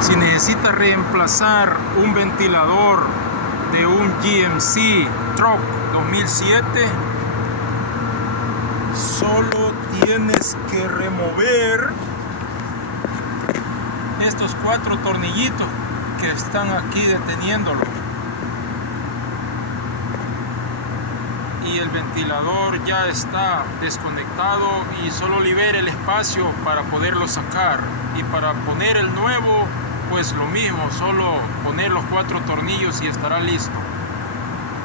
Si necesitas reemplazar un ventilador de un GMC Truck 2007, solo tienes que remover estos 4 tornillitos que están aquí deteniéndolo, y el ventilador ya está desconectado y solo libera el espacio para poderlo sacar. Y para poner el nuevo, pues lo mismo, solo poner los 4 tornillos y estará listo.